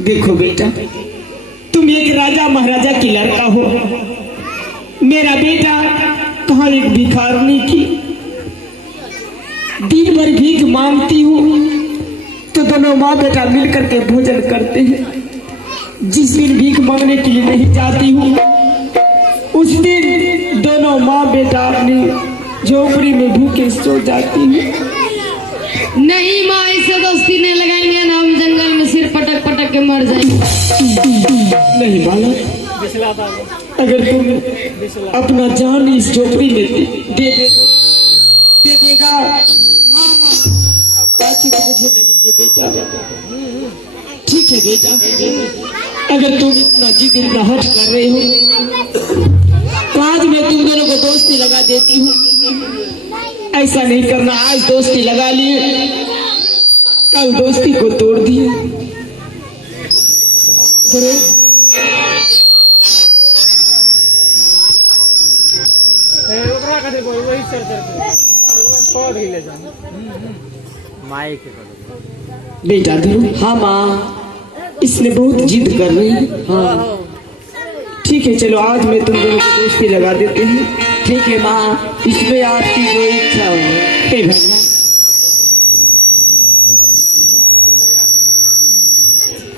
देखो बेटा, तुम एक राजा महाराजा की लड़का हो, मेरा बेटा कहाँ एक भिखारनी की दिन भर भीख मांगती हूँ तो दोनों माँ बेटा मिलकर के भोजन करते हैं। जिस दिन भीख मांगने के लिए नहीं जाती हूँ उस दिन दोनों माँ बेटा अपनी झोपड़ी में भूखे सो जाती है। नहीं माँ, ऐसे दोस्ती नहीं लगाएंगे ना, हम जंगल में सिर पटक पटक के मर जाएंगे। नहीं बालक, अगर तुम अपना जान इस झोपड़ी में दे देगा बेटा, ठीक है बेटा। अगर तुम इतना जिद इतना हट कर रहे हो तो आज मैं तुम दोनों को दोस्ती लगा देती हूँ। ऐसा नहीं करना, आज दोस्ती लगा लिए कल दोस्ती को तोड़ दिए। बेटा धरो। हाँ माँ, इसने बहुत जिद कर रही है। हाँ ठीक है, चलो आज मैं तुम दोनों को दोस्ती लगा देते हैं। ठीक है माँ, इसमें आपकी जो इच्छा हो। हे भगवान,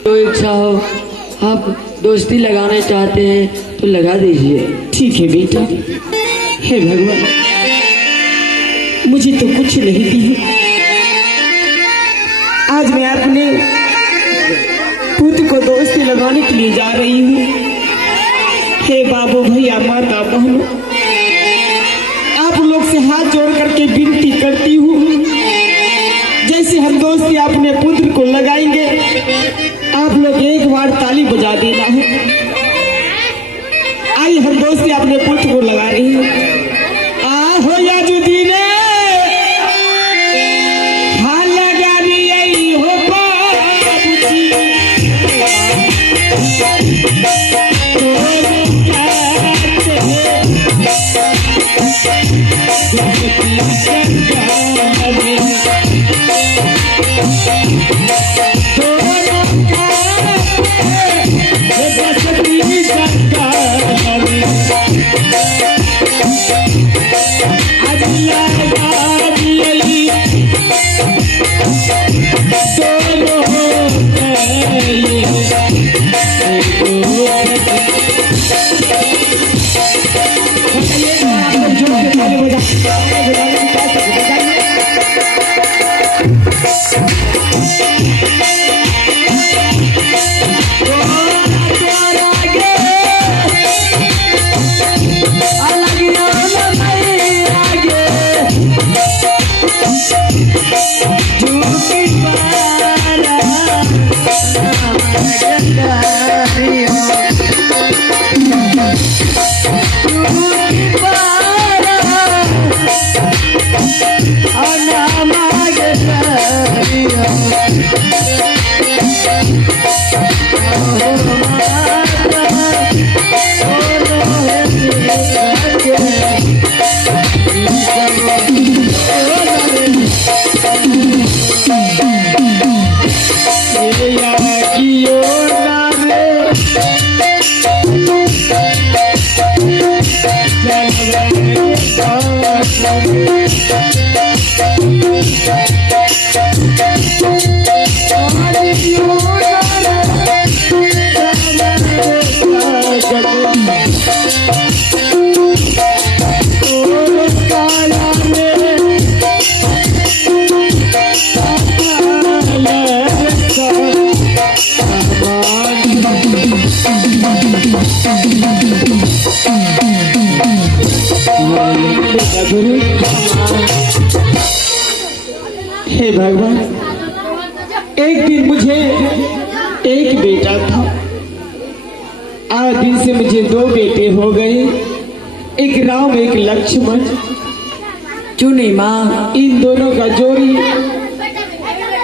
जो इच्छा हो, आप दोस्ती लगाना चाहते हैं तो लगा दीजिए। ठीक है बेटा। हे भगवान, मुझे तो कुछ नहीं दी, आज मैं अपने पुत्र को दोस्ती लगाने के लिए जा रही हूँ। हे बाबू भैया माता बहनों, आप लोग से हाथ जोड़ करके विनती करती हूँ, जैसे हम दोस्ती अपने पुत्र को लगाएंगे आप लोग एक बार ताली बजा देना है। आइए हम दोस्ती अपने पुत्र को लगा रही है। हो या जुदी ने हाँ लगा रही हो बाबूजी, हे भगवान, एक दिन मुझे एक बेटा था, आज दिन से मुझे दो बेटे हो गए, एक राम एक लक्ष्मण। क्यों नहीं माँ, इन दोनों का जोड़ी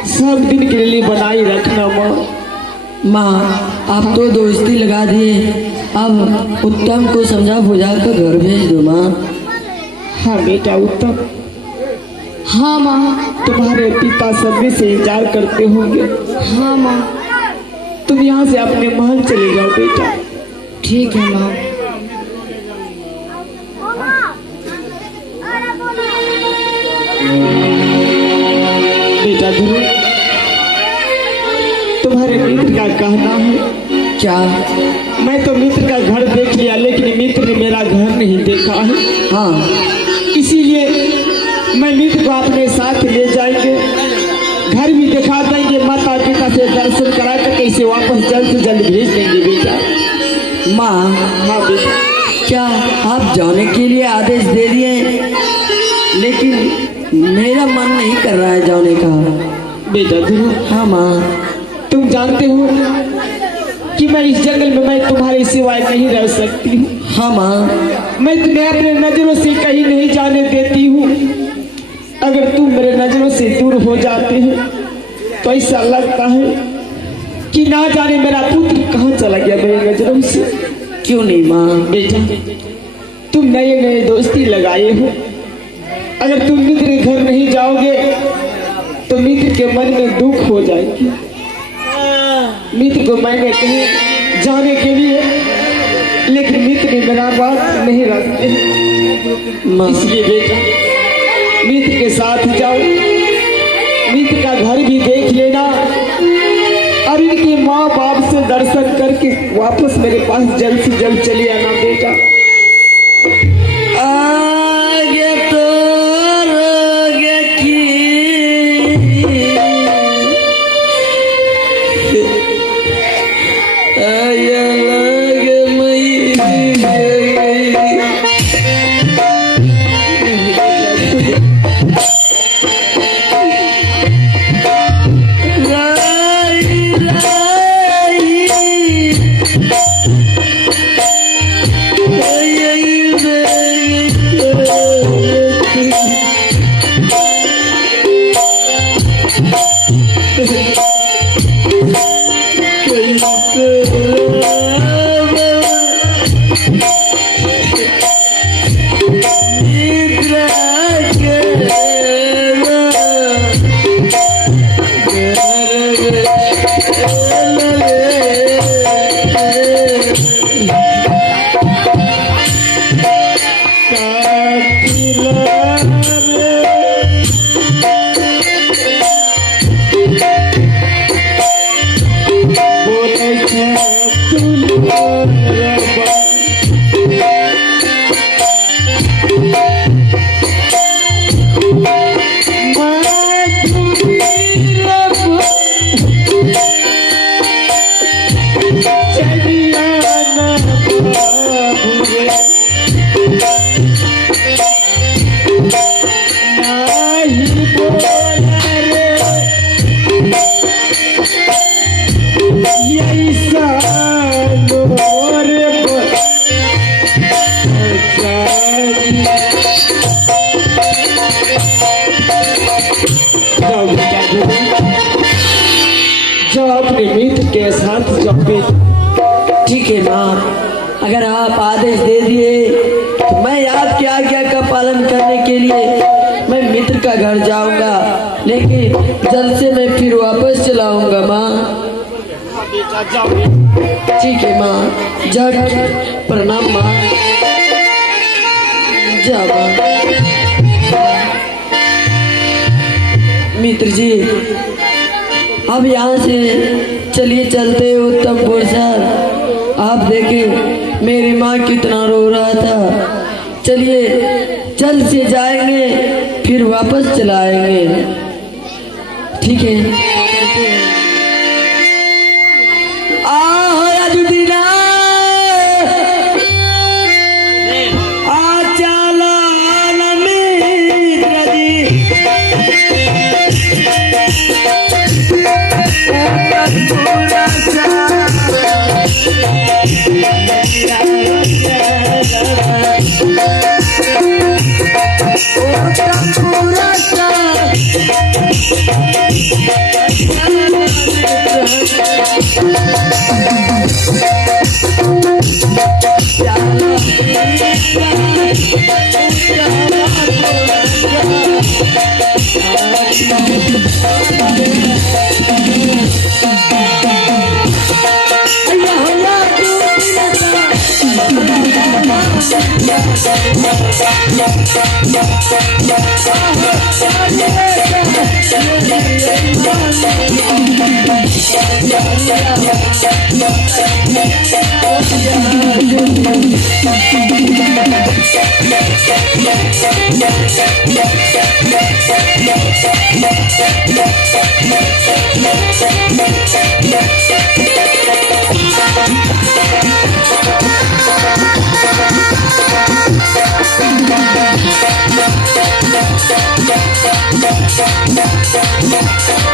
सब दिन के लिए बनाई रखना माँ। माँ आप तो दोस्ती लगा दिए, अब उत्तम को समझा बुझा कर घर भेज दो माँ। हाँ बेटा उत्तम, हाँ माँ। तुम्हारे पिता सभी से इंतजार करते होंगे। हाँ माँ। तुम यहाँ से अपने महल चले जाओ बेटा। ठीक है माँ। बेटा ध्रुव, तुम्हारे मित्र का कहना है क्या? मैं तो मित्र का घर देख लिया, लेकिन मित्र ने मेरा घर नहीं देखा है। हाँ, इसीलिए मैं मित्र को अपने साथ ले जाएंगे, घर भी दिखा देंगे, माता पिता से दर्शन करा कर कैसे वापस जल्द से जल्द भेज देंगे बेटा। माँ, हाँ बेटा। क्या आप जाने के लिए आदेश दे दिए, लेकिन मेरा मन नहीं कर रहा है जाने का। बेटा ध्रुव, हाँ माँ, तुम जानते हो कि मैं इस जंगल में मैं तुम्हारे सिवाय नहीं रह सकती हूँ। हाँ माँ, मैं तुम्हें अपने नजरों से कहीं नहीं जाने देती हूँ। अगर तुम मेरे नजरों से दूर हो जाते हो तो ऐसा लगता है कि ना जाने मेरा पुत्र कहाँ चला गया मेरी नजरों से। क्यों नहीं माँ? बेटा, तुम नए नए दोस्ती लगाए हो, अगर तुम मित्र के घर नहीं जाओगे तो मित्र के मन में दुख हो जाएगी। मित्र को मैंने कहे जाने के लिए, लेकिन मित्र ने मेरा बात नहीं रखते, इसलिए बेटा मित्र के साथ जाओ, मित्र का घर भी देख लेना और इनके माँ बाप से दर्शन करके वापस मेरे पास जल्द से जल्द चले आना बेटा। आगे तो रोगे की आया लगे जाओ अपने मित्र के साथ जाओ बेटा। ठीक है माँ, अगर आप आदेश दे दिए तो मैं आपकी आज्ञा का पालन करने के लिए मैं मित्र का घर जाऊंगा, लेकिन जल्द से मैं फिर वापस चलाऊंगा माँ। बेटा जाओ। ठीक है माँ, जट प्रणाम माँ। जा माँ। मित्र जी, अब यहाँ से चलिए चलते उत्तमपुर शहर। आप देखें मेरी माँ कितना रो रहा था। चलिए जल्द से जाएंगे, फिर वापस चलाएंगे। ठीक है। Thank